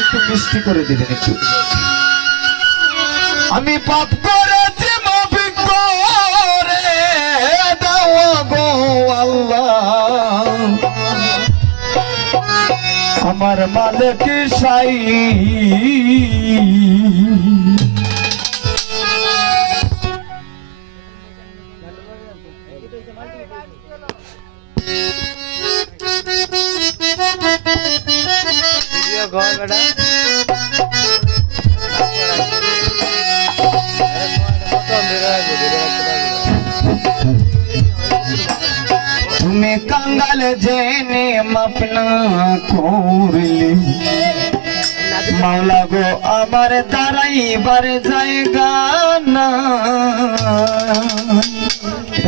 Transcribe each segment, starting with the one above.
একটু মিষ্টি করে দিবেন একটু। আমি পাপ করেছি মাফ করে দাও গো আল্লাহ, আমার মালিক সাই। তুমি কাঙ্গাল জেনে মাপনা করলে মাওলা গো আমার দাঁড়াইবার জায়গা না।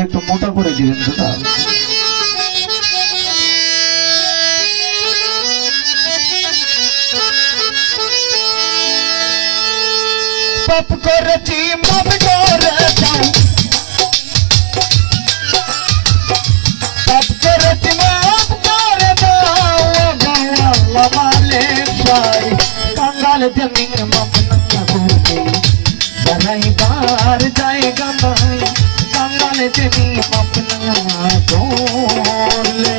একটু মোটা করে দিবেন দাদা। পাপ করেছি মাফ করে দাও, পাপ করেছি মাফ করে দাও গো আল্লাহ মালিক সাই। কাঙ্গাল জমিন মাফ না করলে দাঁড়াইবার জায়গা নাই, কাঙ্গাল জমিন মাফ না করলে।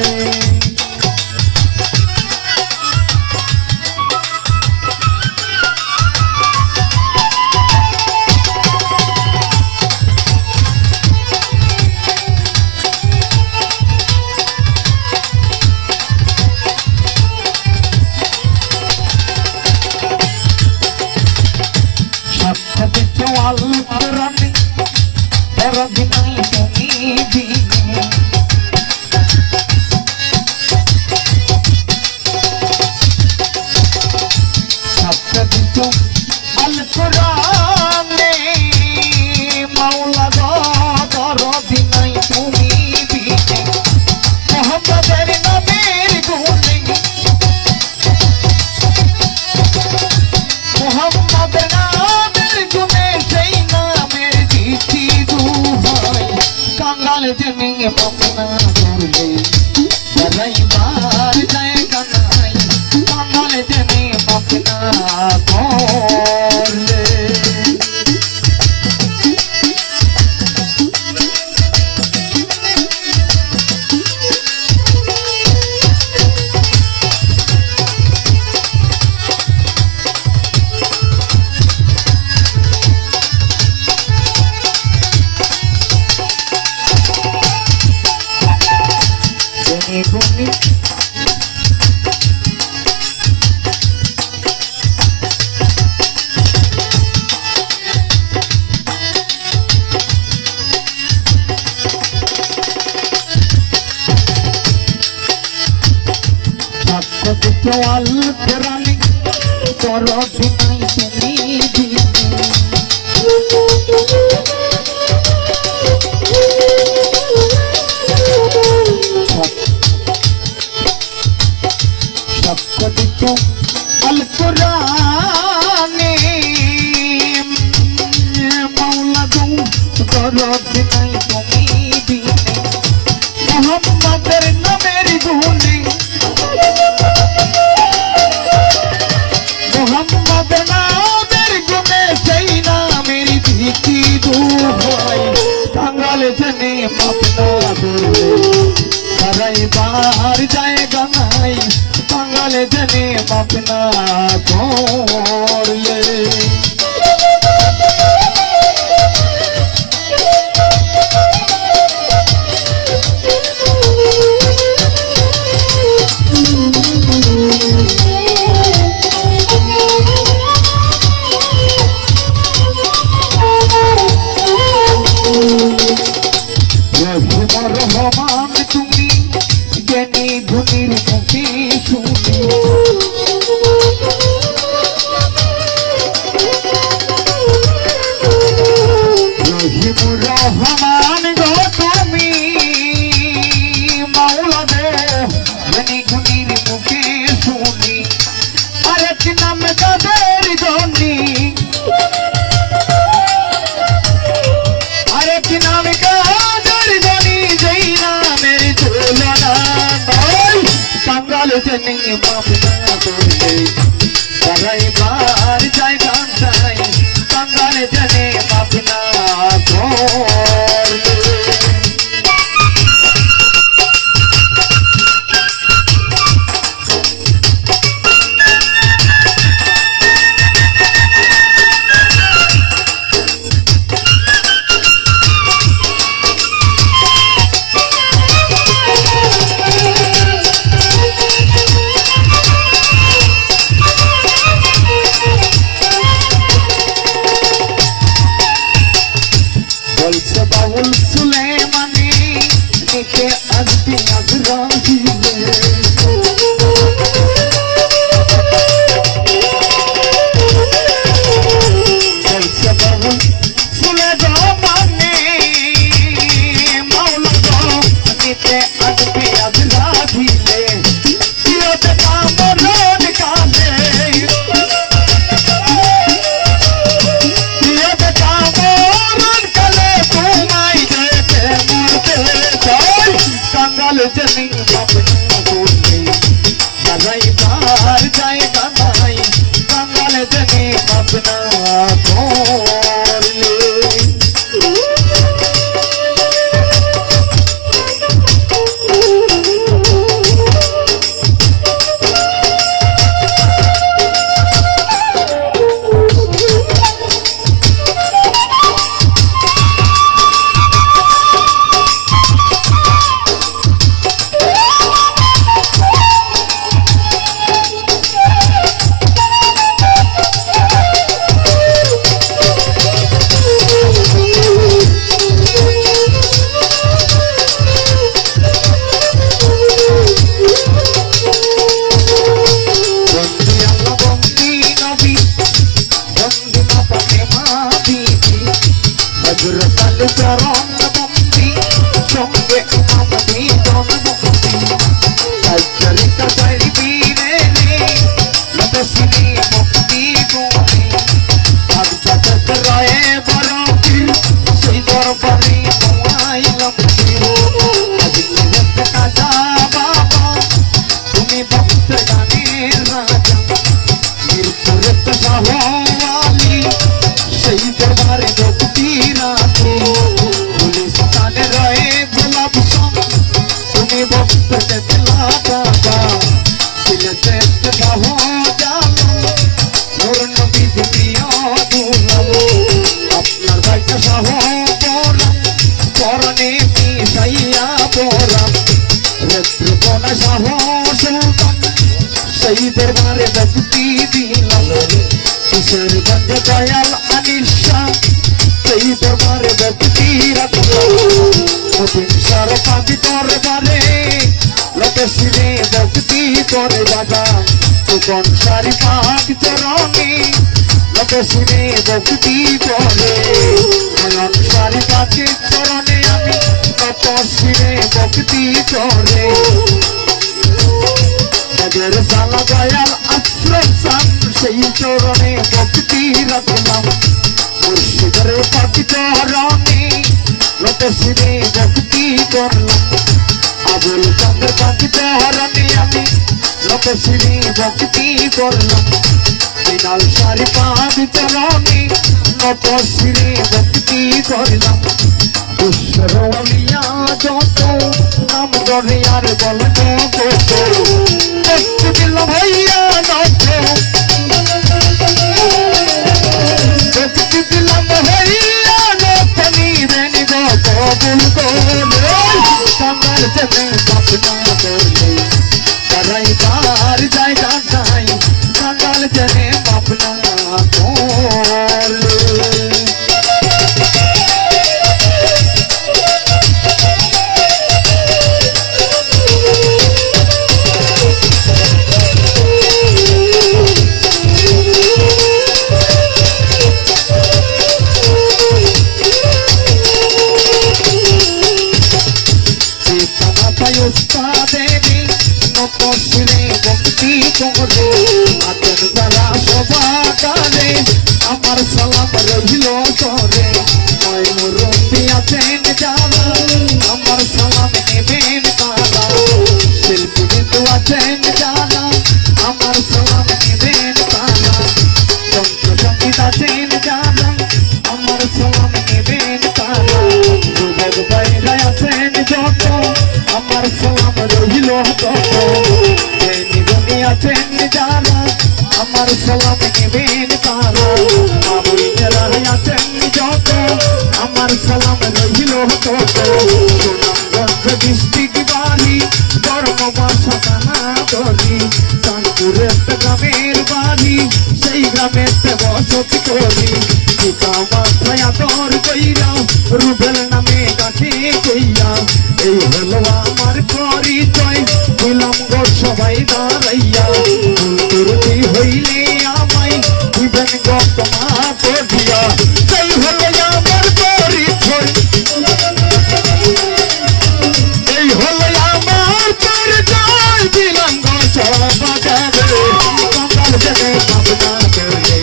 সিনি মুক্তি গুণে আজগত রয়ে বড় পীর সেই দরবারে আইলাম আজকে কাজা বাবা তুমি ভক্ত গানের রাজা মিরপুরের শাহওয়ালি সেই দরবারে ভক্তি রাখো গুলিস্তানে রয়ে গোলাপ সম তুমি ভক্ত দিলা বাবা দিলতে শাহ জানো নূর নবী প্রিয় দুলাল আপনার ভাইটা শাহ বড় পরনে মিশাইয়া পরাম রেত্রকোনা শাহ সুলতান সেই দরবারে ভক্তি দিলাম কিশোরগঞ্জ দয়াল আনিশা সেই দরবারে ভক্তি রাখলাম মদিন সরপাবি দরবারে লোকেশিরে ভক্তি করে বাবা কোন সারি পাক চরণে লোকেশিরে ভক্তি করে নয়ন সারি পাকের চরণে আমি কত শিরে ভক্তি করে নজর সালা দয়াল আশ্রম সান সেই চরণে ভক্তি রাখলাম মুর্শিদের পাকি চরণে লোকেশিরে ভক্তি করলাম আবুল চন্দ্র পাকি চরণে আমি লোকেশিরে ভক্তি করলাম বিনাল সারি পাকি চরণে লোকেশিরে ভক্তি করলাম দুঃসরওয়ালিয়া যত নাম ধরে আর বলবো কত ভক্তি দিল ভাইয়া নত ভক্তি দিলাম ভাইয়া নত নিবেন গত কবুল করে কাঙ্গাল জমে বাপনা করলে তারাই পার জায়গা নাই কাঙ্গাল জমে বাপনা করলে দেবী নতশিরে ভক্তি করে আতর তারা শোভা কালে আমার সালাম রহিল সরে ময় মুরব্বি আছেন যারা আমার সালাম নেবেন তারা শিল্পী বিন্দু আছেন যারা আমার সালাম নেবেন তারা যন্ত্র সঙ্গীত আছেন যারা আমার সালাম নেবেন তারা যুবক ভাইরা আছেন যত আমার সালাম রহিল তত নিগমি আছেন যারা আমার সালাম নেবেন তারা আবুইরা আছেন যত আমার সালাম রহিল তত সুনামগঞ্জ ডিস্ট্রিক্ট বাড়ি ধর্মবাসা থানা গলি কানপুরের গ্রামের বাড়ি সেই গ্রামের বসতি করি পিতা মাথায় আদর কইরা রুবেল নামে ডাকে কইয়া এই হলো আমার পরিচয় দিলাম গো সবাই দাঁড়াইয়া তুরতি হইলে আমায় দিবেন গো তোমার দিয়া এই হলো আমার পরিচয় এই হলো আমার পরিচয় দিলাম গো সবাই কাঙ্গাল জনে পাবনা করলে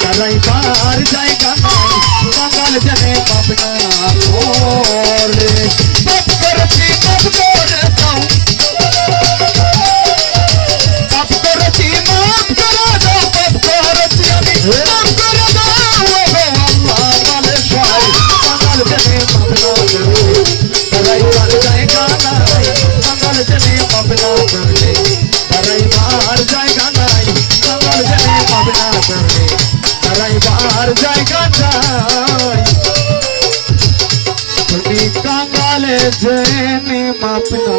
তারাই পার জায়গা নাই কাঙ্গাল জনে পাবনা করলে কাঙ্গালে জেনে মাপনা